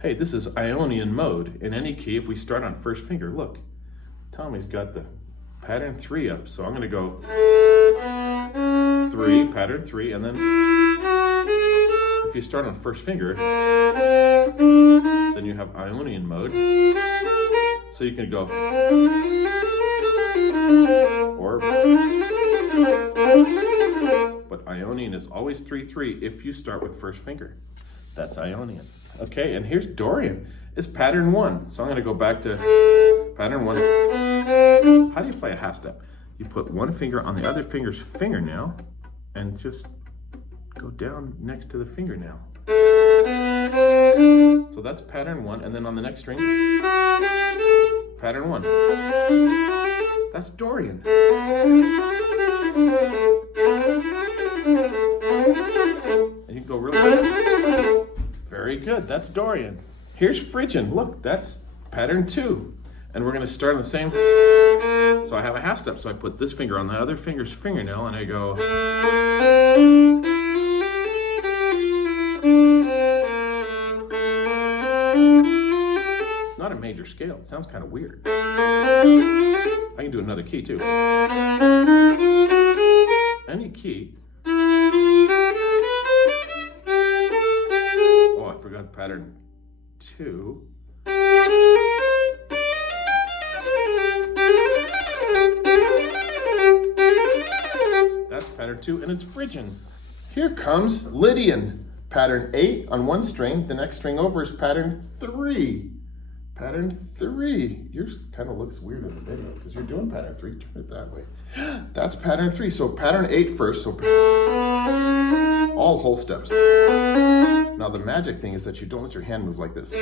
Hey, this is Ionian mode. In any key, if we start on first finger, look, Tommy's got the pattern 3 up. So I'm gonna go 3, pattern 3, and then if you start on first finger, then you have Ionian mode. So you can go, or, but Ionian is always 3-3 if you start with first finger. That's Ionian. Okay, and here's Dorian. It's pattern 1. So I'm gonna go back to pattern 1. How do you play a half step? You put one finger on the other finger's fingernail and just go down next to the fingernail. So that's pattern 1, and then on the next string, pattern 1. That's Dorian. And you can go really good. Very good, that's Dorian. Here's Phrygian, look, that's pattern 2. And we're gonna start on the same, so I have a half step, so I put this finger on the other finger's fingernail and I go, it's not a major scale, it sounds kind of weird. I can do another key too. Any key. Oh, I forgot pattern 2. That's pattern 2, and it's Phrygian. Here comes Lydian. Pattern 8 on one string. The next string over is pattern 3. Pattern 3. Yours kind of looks weird in the video because you're doing pattern 3. Turn it that way. That's pattern 3. So pattern 8 first. So all whole steps. Now the magic thing is that you don't let your hand move like this. So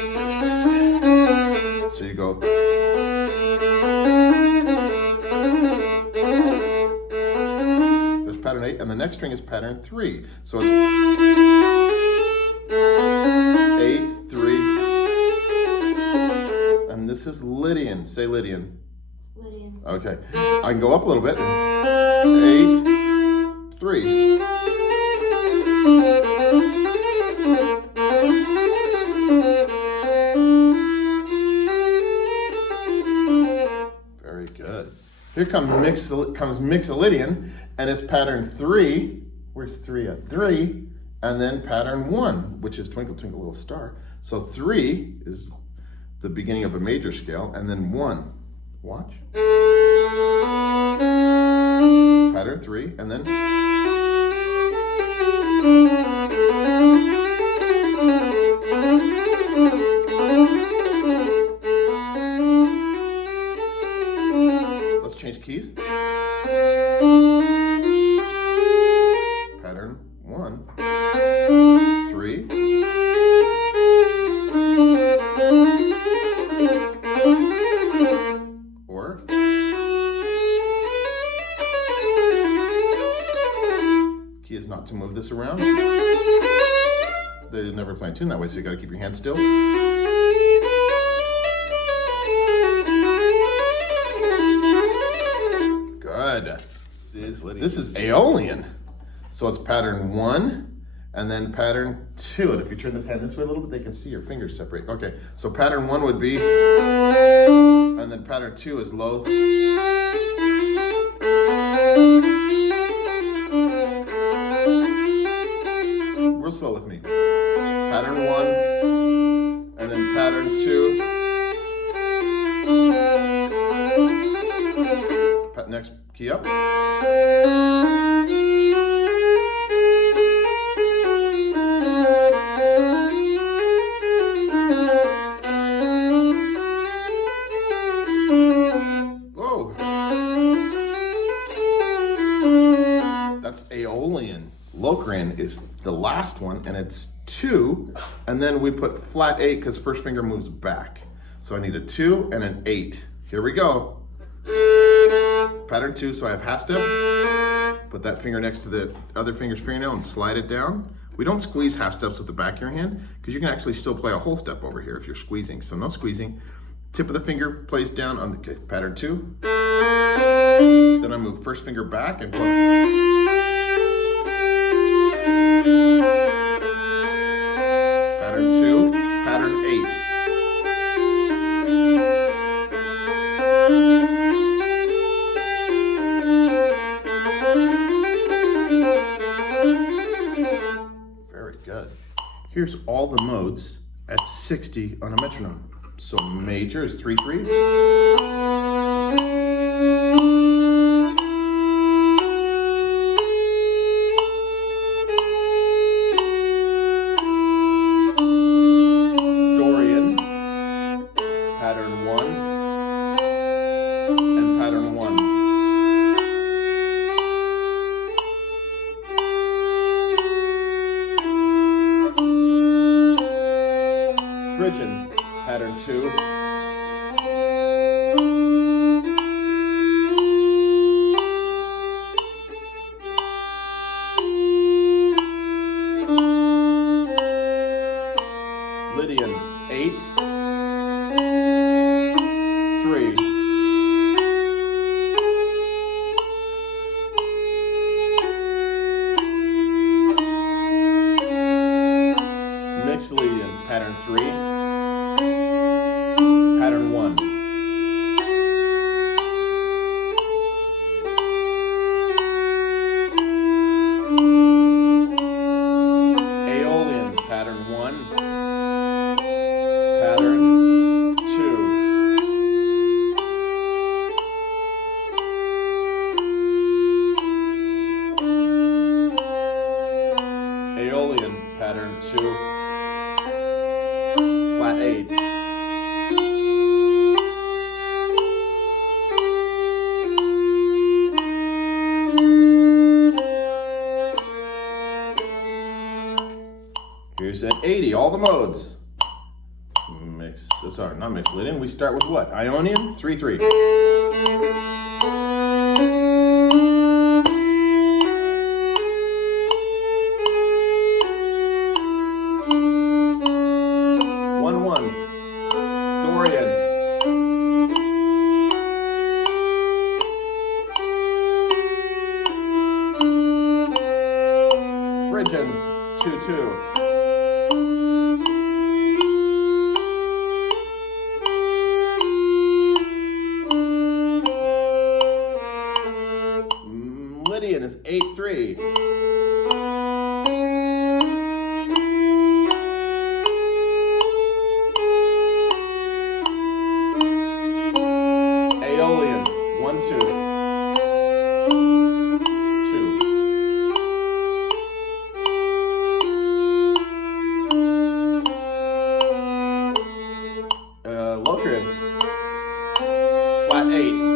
you go. There's pattern 8, and the next string is pattern 3. So it's 8, 3. And this is Lydian. Say Lydian. Lydian. Okay. I can go up a little bit. 8, 3. Very good. Here comes Mixolydian, and it's pattern 3. Where's 3 at? 3, and then pattern 1, which is Twinkle Twinkle Little Star. So 3 is the beginning of a major scale, and then 1. Watch. Pattern 3, and then. Let's change keys. Pattern 1, 3. Or key is not to move this around. They never play a tune that way, so you got to keep your hand still. Good. This is Aeolian. So it's pattern 1 and then pattern 2. And if you turn this hand this way a little bit, they can see your fingers separate. Okay, so pattern 1 would be, and then pattern 2 is low. Real slow with me. Pattern 1, and then pattern 2. Next key up. Whoa. That's Aeolian. Locrian is the last one, and it's 2, and then we put flat 8 because first finger moves back. So I need a 2 and an 8. Here we go. Pattern 2, so I have half step. Put that finger next to the other finger's fingernail and slide it down. We don't squeeze half steps with the back of your hand because you can actually still play a whole step over here if you're squeezing. So no squeezing. Tip of the finger plays down on the pattern 2. Then I move first finger back and blow. Pattern 2, pattern 8. Very good. Here's all the modes at 60 on a metronome. So major is 3/3. Dorian, pattern 1, and pattern 1. Phrygian, pattern 2. Lydian, 8, 3. Mixolydian, pattern 3, pattern 1. Aeolian, pattern 1, pattern 2. Aeolian, pattern 2, flat 8. Here's at 80, all the modes. Not Mixolydian. We start with what? Ionian, 3/3. Dorian. Phrygian, 2/2. Lydian is 8/3. Aeolian, 1/2. 2. Locrian, flat 8.